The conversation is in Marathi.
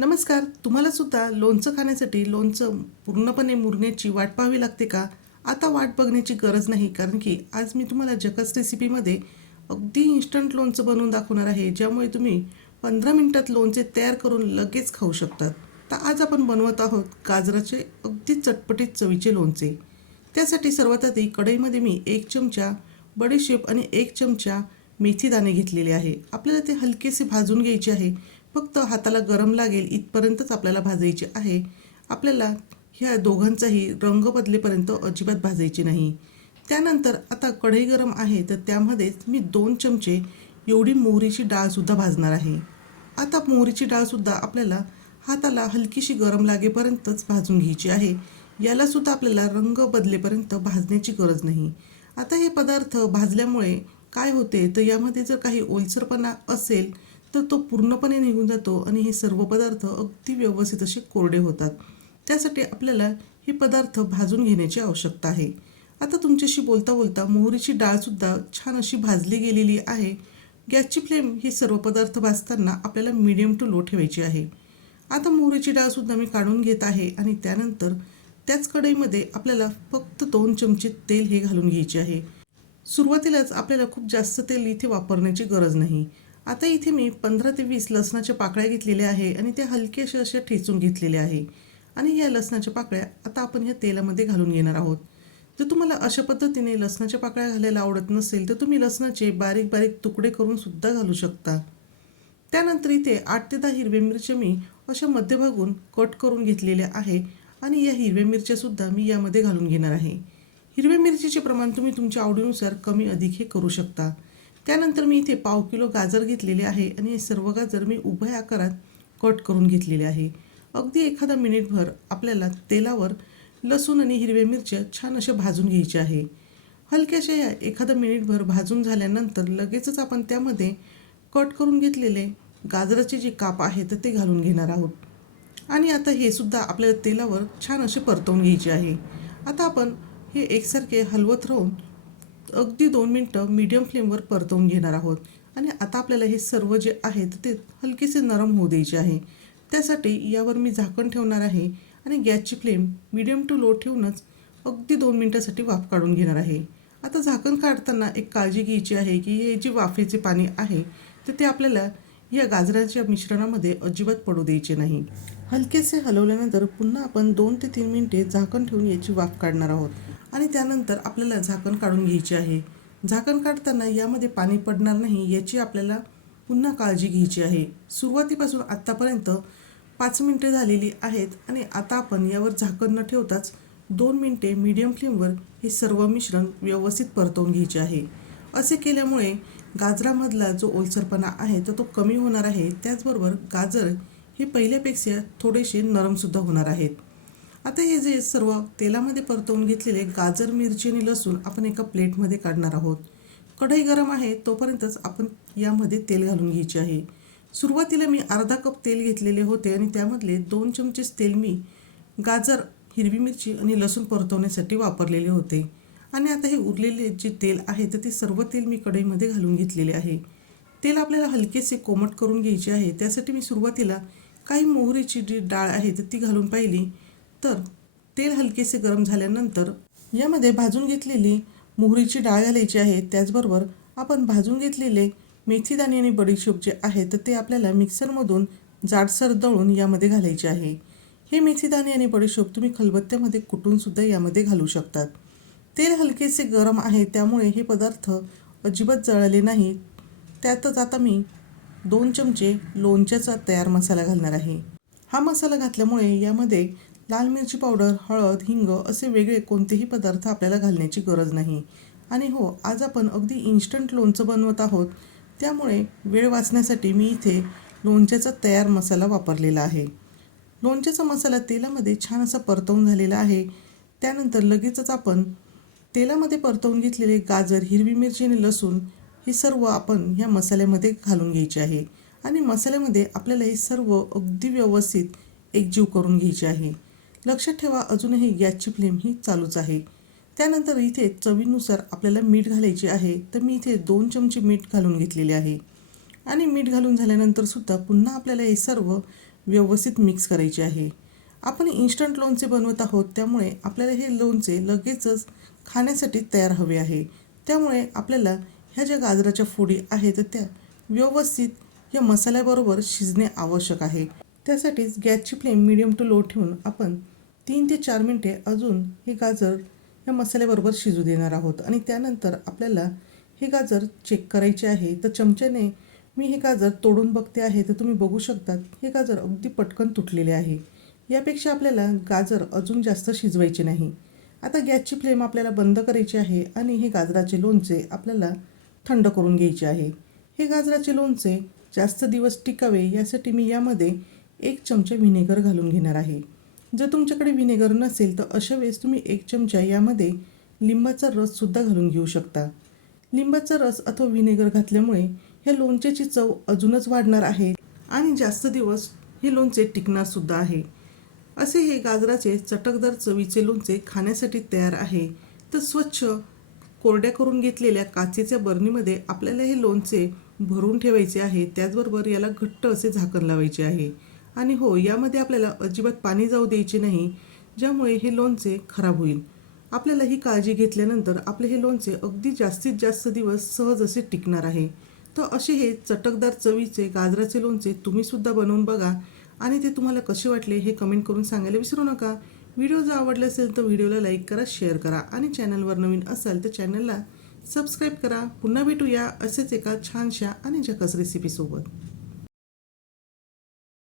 नमस्कार तुम्हाला सुद्धा लोणचं खाण्यासाठी लोणचं पूर्णपणे मुरण्याची वाट पाहावी लागते का? आता वाट बघण्याची गरज नाही कारण की आज मी तुम्हाला जकस रेसिपीमध्ये अगदी इन्स्टंट लोणचं बनवून दाखवणार आहे ज्यामुळे तुम्ही पंधरा मिनटात लोणचे तयार करून लगेच खाऊ शकतात. तर आज आपण बनवत आहोत गाजराचे अगदी चटपटीत चवीचे लोणचे. त्यासाठी सर्वात आधी कढईमध्ये मी एक चमचा बडीशेप आणि एक चमचा मेथी दाणे घेतलेले आहे. आपल्याला ते हलकेसे भाजून घ्यायचे आहे. फक्त हाताला गरम लागेल इथपर्यंतच आपल्याला भाजायची आहे. आपल्याला ह्या दोघांचाही रंग बदलेपर्यंत अजिबात भाजायची नाही. त्यानंतर आता कढई गरम आहे तर त्यामध्येच मी दोन चमचे एवढी मोहरीची डाळसुद्धा भाजणार आहे. आता मोहरीची डाळसुद्धा आपल्याला हाताला हलकीशी गरम लागेपर्यंतच भाजून घ्यायची आहे. यालासुद्धा आपल्याला रंग बदलेपर्यंत भाजण्याची गरज नाही. आता हे पदार्थ भाजल्यामुळे काय होते? तर यामध्ये जर काही ओलसरपणा असेल तर तो पूर्णपणे निघून जातो आणि हे सर्व पदार्थ अगदी व्यवस्थित असे कोरडे होतात. त्यासाठी आपल्याला हे पदार्थ भाजून घेण्याची आवश्यकता आहे. आता तुमच्याशी बोलता बोलता मोहरीची डाळसुद्धा छान अशी भाजली गेलेली आहे. गॅसची फ्लेम हे सर्व पदार्थ भाजताना आपल्याला मिडियम टू लो ठेवायची आहे. आता मोहरीची डाळसुद्धा मी काढून घेत आहे आणि त्यानंतर त्याच कढईमध्ये आपल्याला फक्त दोन चमचे तेल हे घालून घ्यायचे आहे. सुरुवातीलाच आपल्याला खूप जास्त तेल इथे वापरण्याची गरज नाही. आता इथे मी पंधरा ते वीस लसणाच्या पाकळ्या घेतलेल्या आहे आणि त्या हलक्याशा अशा ठेचून घेतलेल्या आहे. आणि या लसणाच्या पाकळ्या आता आपण ह्या तेलामध्ये घालून घेणार आहोत. जर तुम्हाला अशा पद्धतीने लसणाच्या पाकळ्या घालायला आवडत नसेल तर तुम्ही लसणाचे बारीक बारीक तुकडे करून सुद्धा घालू शकता. त्यानंतर इथे आठ ते दहा हिरव्या मिरच्या मी अशा मध्यभागून कट करून घेतलेल्या आहे आणि या हिरव्या मिरच्यासुद्धा मी यामध्ये घालून घेणार आहे. हिरव्या मिरचीचे प्रमाण तुम्ही तुमच्या आवडीनुसार कमी अधिक हे करू शकता. त्यानंतर मी इथे पाव किलो गाजर घेतलेले आहे आणि हे सर्व गाजर मी उभ्या आकारात कट करून घेतलेले आहे. अगदी एखादा मिनिटभर आपल्याला तेलावर लसूण आणि हिरव्या मिरच्या छान अशा भाजून घ्यायच्या आहे. हलक्याशा या एखादा मिनिटभर भाजून झाल्यानंतर लगेचच आपण त्यामध्ये कट करून घेतलेले गाजराचे जे काप आहे तर ते घालून घेणार आहोत. आणि आता हे सुद्धा आपल्याला तेलावर छान असे परतवून घ्यायचे आहे. आता आपण हे एकसारखे हलवत राहून अगदी दोन मिनटं मीडियम फ्लेमवर परतवून घेणार आहोत. आणि आता आपल्याला हे सर्व जे आहेत ते हलकेसे नरम होऊ द्यायचे आहे. त्यासाठी यावर मी झाकण ठेवणार आहे आणि गॅसची फ्लेम मीडियम टू लो ठेवूनच अगदी दोन मिनटासाठी वाफ काढून घेणार आहे. आता झाकण काढताना एक काळजी घ्यायची आहे की हे जे वाफेचे पाणी आहे तर ते आपल्याला या गाजराच्या मिश्रणामध्ये अजिबात पडू द्यायचे नाही. हलकेसे हलवल्यानंतर पुन्हा आपण दोन ते तीन मिनिटे झाकण ठेवून याची वाफ काढणार आहोत. आणि त्यानंतर आपल्याला झाकण काढून घ्यायचे आहे. झाकण काढताना यामध्ये पाणी पडणार नाही याची आपल्याला पुन्हा काळजी घ्यायची आहे. सुरुवातीपासून आत्तापर्यंत पाच मिनटे झालेली आहेत आणि आता आपण यावर झाकण न ठेवताच दोन मिनटे मीडियम फ्लेमवर हे सर्व मिश्रण व्यवस्थित परतवून घ्यायचे आहे. असे केल्यामुळे गाजरामधला जो ओलसरपणा आहे तर तो कमी होणार आहे. त्याचबरोबर गाजर हे पहिल्यापेक्षा थोडेसे नरमसुद्धा होणार आहेत. आता हे जे सर्व तेलामध्ये परतवून घेतलेले गाजर मिरची आणि लसूण आपण एका प्लेटमध्ये काढणार आहोत. कढई गरम आहे तोपर्यंतच आपण यामध्ये तेल घालून घ्यायचे आहे. सुरुवातीला मी अर्धा कप तेल घेतलेले होते आणि त्यामधले दोन चमचेच तेल मी गाजर हिरवी मिरची आणि लसूण परतवण्यासाठी वापरलेले होते. आणि आता हे उरलेले जे तेल आहे तर ते सर्व तेल मी कढईमध्ये घालून घेतलेले आहे. तेल आपल्याला हलकेसे कोमट करून घ्यायचे आहे. त्यासाठी मी सुरुवातीला काही मोहरीची जी डाळ आहे तर ती घालून पाहिली. तर तेल हलकेसे गरम झाल्यानंतर यामध्ये भाजून घेतलेली मोहरीची डाळ घालायची आहे. त्याचबरोबर आपण भाजून घेतलेले मेथीदाणे आणि बडीशोप जे आहे तर ते आपल्याला मिक्सरमधून जाडसर दळून यामध्ये घालायचे आहे. हे मेथीदाणे आणि बडीशोप तुम्ही खलबत्त्यामध्ये कुटूनसुद्धा यामध्ये घालू शकतात. तेल हलकेसे गरम आहे त्यामुळे हे पदार्थ अजिबात जळाले नाही. त्यातच आता मी दोन चमचे लोणच्याचा तयार मसाला घालणार आहे. हा मसाला घातल्यामुळे यामध्ये लाल मिरची पावडर हळद हिंग असे वेगळे कोणतेही पदार्थ आपल्याला घालण्याची गरज नाही. आणि हो आज आपण अगदी इन्स्टंट लोणचं बनवत आहोत. त्यामुळे वेळ वाचण्यासाठी मी इथे लोणच्याचा तयार मसाला वापरलेला आहे. लोणच्याचा मसाला तेलामध्ये छान असा परतवून झालेला आहे. त्यानंतर लगेचच आपण तेलामध्ये परतवून घेतलेले गाजर हिरवी मिरची आणि लसूण हे सर्व आपण ह्या मसाल्यामध्ये घालून घ्यायचे आहे. आणि मसाल्यामध्ये आपल्याला हे सर्व अगदी व्यवस्थित एकजीव करून घ्यायचे आहे. लक्षात ठेवा अजूनही गॅसची फ्लेम ही चालूच आहे. त्यानंतर इथे चवीनुसार आपल्याला मीठ घालायचे आहे तर मी इथे दोन चमचे मीठ घालून घेतलेले आहे. आणि मीठ घालून झाल्यानंतर सुद्धा पुन्हा आपल्याला हे सर्व व्यवस्थित मिक्स करायचे आहे. आपण इन्स्टंट लोणचे बनवत आहोत त्यामुळे आपल्याला हे लोणचे लगेचच खाण्यासाठी तयार हवे आहे. त्यामुळे आपल्याला ह्या ज्या गाजराच्या फोडी आहेत त्या व्यवस्थित या मसाल्याबरोबर शिजणे आवश्यक आहे. त्यासाठीच गॅसची फ्लेम मिडियम टू लो ठेवून आपण तीन ते चार मिनटे अजून हे गाजर या मसाल्याबरोबर शिजू देणार आहोत. आणि त्यानंतर आपल्याला हे गाजर चेक करायचे आहे. तर चमच्याने मी हे गाजर तोडून बघते आहे. तर तुम्ही बघू शकतात हे गाजर अगदी पटकन तुटलेले आहे. यापेक्षा आपल्याला गाजर अजून जास्त शिजवायचे नाही. आता गॅसची फ्लेम आपल्याला बंद करायची आहे आणि हे गाजराचे लोणचे आपल्याला थंड करून घ्यायचे आहे. हे गाजराचे लोणचे जास्त दिवस टिकावे यासाठी मी यामध्ये एक चमचा व्हिनेगर घालून घेणार आहे. जर तुमच्याकडे व्हिनेगर नसेल तर अशा वेळेस तुम्ही एक चमचा यामध्ये लिंबाचा रससुद्धा घालून घेऊ शकता. लिंबाचा रस अथवा व्हिनेगर घातल्यामुळे ह्या लोणच्याची चव अजूनच वाढणार आहे आणि जास्त दिवस हे लोणचे टिकणार सुद्धा आहे. असे हे गाजराचे चटकदार चवीचे लोणचे खाण्यासाठी तयार आहे. तर स्वच्छ कोरड्या करून घेतलेल्या काचेच्या बरणीमध्ये आपल्याला हे लोणचे भरून ठेवायचे आहे. त्याचबरोबर याला घट्ट असे झाकण लावायचे आहे. आणि हो यामध्ये आपल्याला अजिबात पाणी जाऊ द्यायचे नाही ज्यामुळे हे लोणचे खराब होईल. आपल्याला ही काळजी घेतल्यानंतर आपले हे लोणचे अगदी जास्तीत जास्त दिवस सहज असे टिकणार आहे. तर असे हे चटकदार चवीचे गाजराचे लोणचे तुम्हीसुद्धा बनवून बघा आणि ते तुम्हाला कसे वाटले हे कमेंट करून सांगायला विसरू नका. व्हिडिओ जर आवडला असेल तर व्हिडिओला लाईक करा शेअर करा आणि चॅनलवर नवीन असाल तर चॅनलला सबस्क्राईब करा. पुन्हा भेटूया असेच एका छानशा आणि जकस रेसिपीसोबत